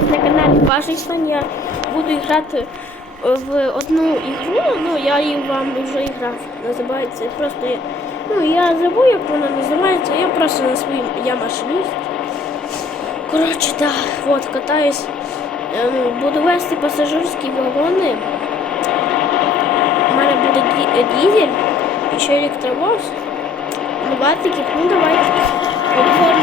знаходитесь на каналі Ваша Іспан. Я буду грати в одну ігру, ну я її вам вже і грав. Називається просто я- ну я забув, як вона називається, я просто на своїм я машиніст. Коротше, так, от катаюсь. Ем, Буду вести пасажирські вагони. У мене буде ді- дізель і ще електровоз. Два таких, ну давайте обзор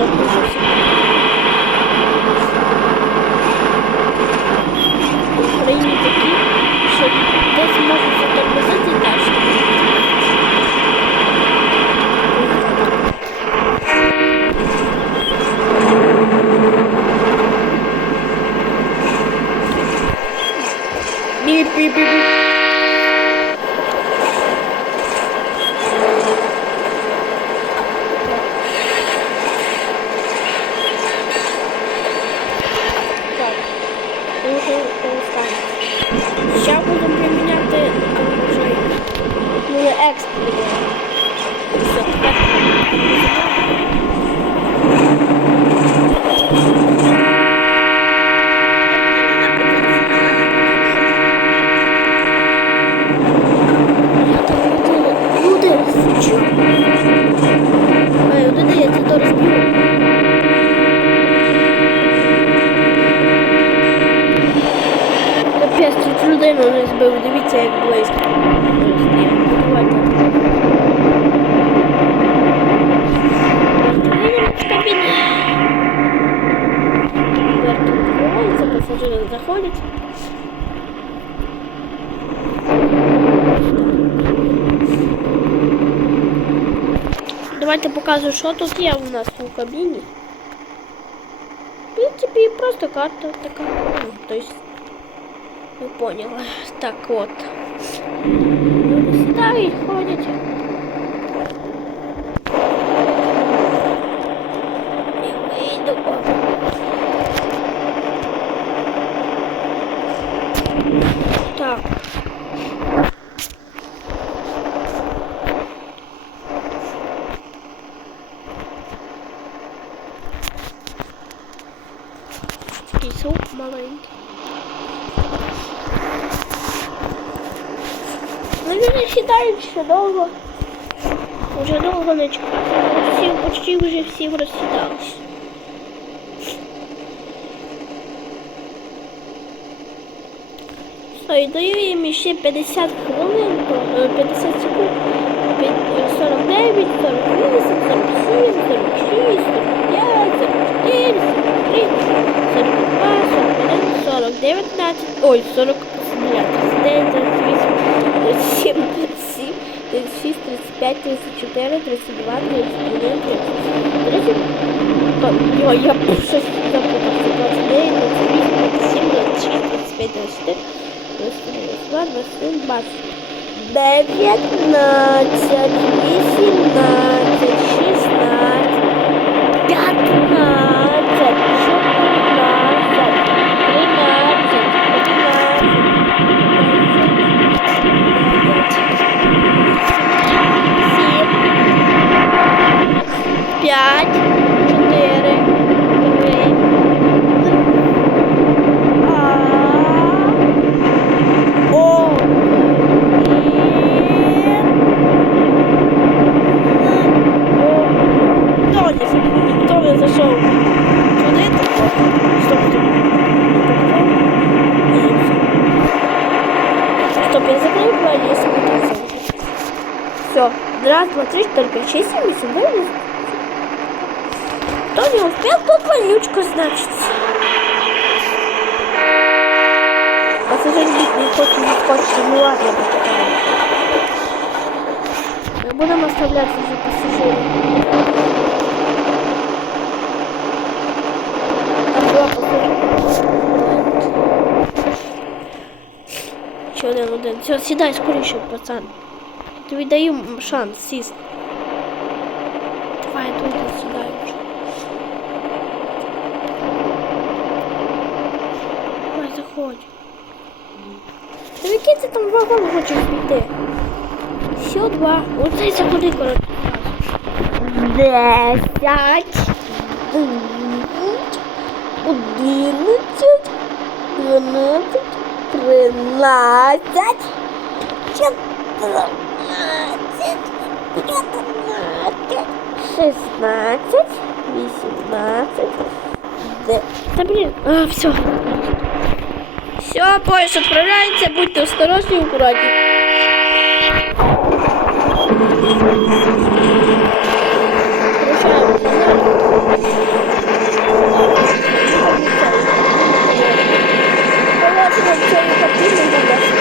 так, я тут можу Давайте покажу, що тут є у нас у кабіні. В принципі, просто карта така. Ну, то есть ви поняли. Так от. Люди сідають, ходять. Маленький. Ну люди сідають ще довго. Вже довго не. Всі, почти вже всі розсідались. Все, і даю їм ще 50 хвилин, е, 50 секунд, е, 49, 48, 47, 46, 45, 44, 43, 42, 41, 40, 19, ой, 40, блядь, 39, 38, 37, 37, 36, 35, 34, 32, 31, 30, 30, Ой, я щось запутався, 29, 28, 27, 26, 35, 24, 22, 21, 20. 19, 18, Раз, два, три, четыре, пять, шесть, семь, восемь, девять. Кто не успел, тот вонючка, значит. Пассажир не хочет, не хочет, ну ладно. Мы будем оставляться за пассажирами. Ще один, один. Все, сідай скоріше, пацан. Тобі даю шанс сісти. Давай тут сідай вже. Давай, заходь. Та в який ти там вагон хочеш піти? Все, два. Оцей заходи, коротше. Десять. Одинадцять. Дванадцять. Тринадцять. Чотирнадцять. П'ятнадцять. Шістнадцять. Вісімнадцять. Де... Та блін, а, все. Все, поезд відправляється, будьте осторожні і акуратні. Знаєте,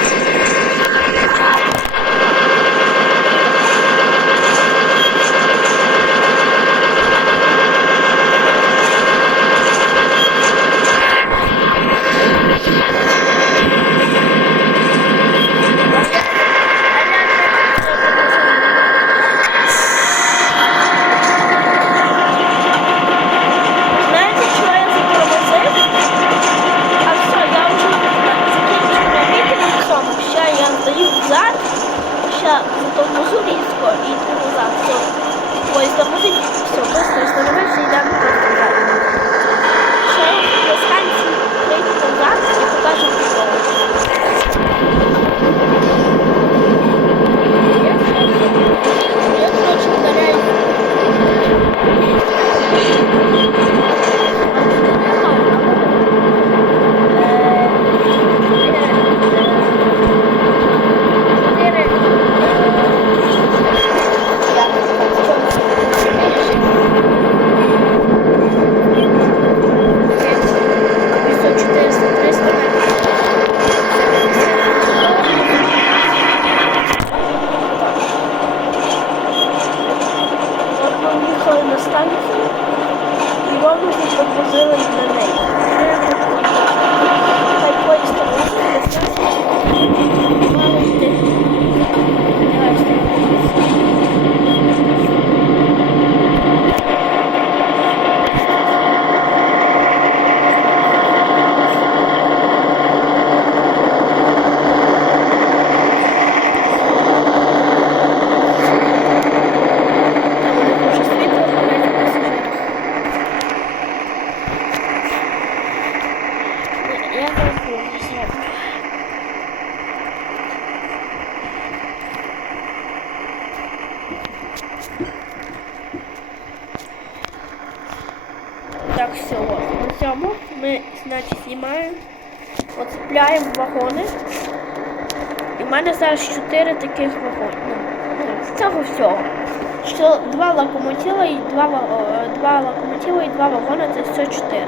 Станцію і ровно підвозили на неї. Це я хочу Хай поїзд там на станцію. Мали йти. Давай, вставай. Там у них уже світло горить у пасажирах. Я рахую, зроблю. Так, все, от. На цьому ми, значить, знімаємо, оцепляємо вагони. І в мене зараз чотири таких вагони. Ну, з цього всього. Що два локомотива і два, ва- е, два локомотива і два вагони це все чотири.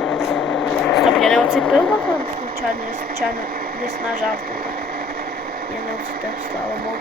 Стоп, я не оцепив вагон, случайно, я случайно десь нажав. Я не оцепив, слава Богу.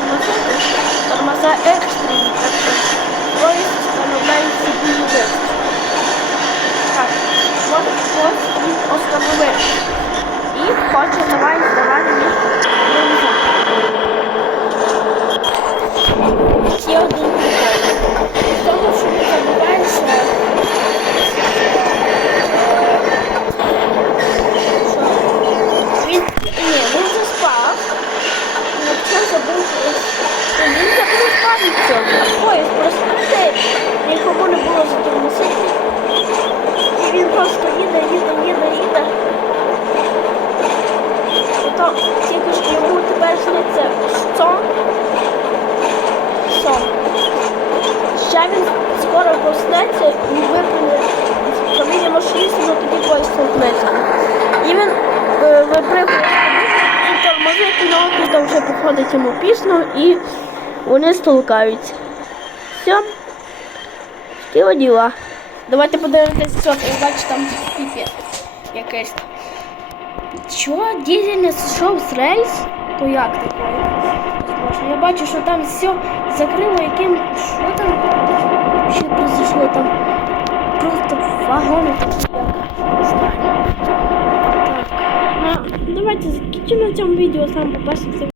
тормозити, тормоза екстрені, тобто так поїзд встановляє собі вист. Так, вот хтось їх остановив. І хоче давай здавати їх. Ще один скоро і з кабіні машиніста, ну тоді поїзд столкнеться. І він е, випрыгує і тормозить, ноги там вже походить йому пісно, і вони столкаються. Все. Тіло діла. Давайте подивимось, що бачиш там піпець якийсь. Що? Дізель не зійшов з рельс? То як таке? Я бачу, що там все закрило яким. Що там ще произошло там? Просто вагони такі. Не. Так. Ну, давайте закінчимо на цьому відео. Сам побачимося.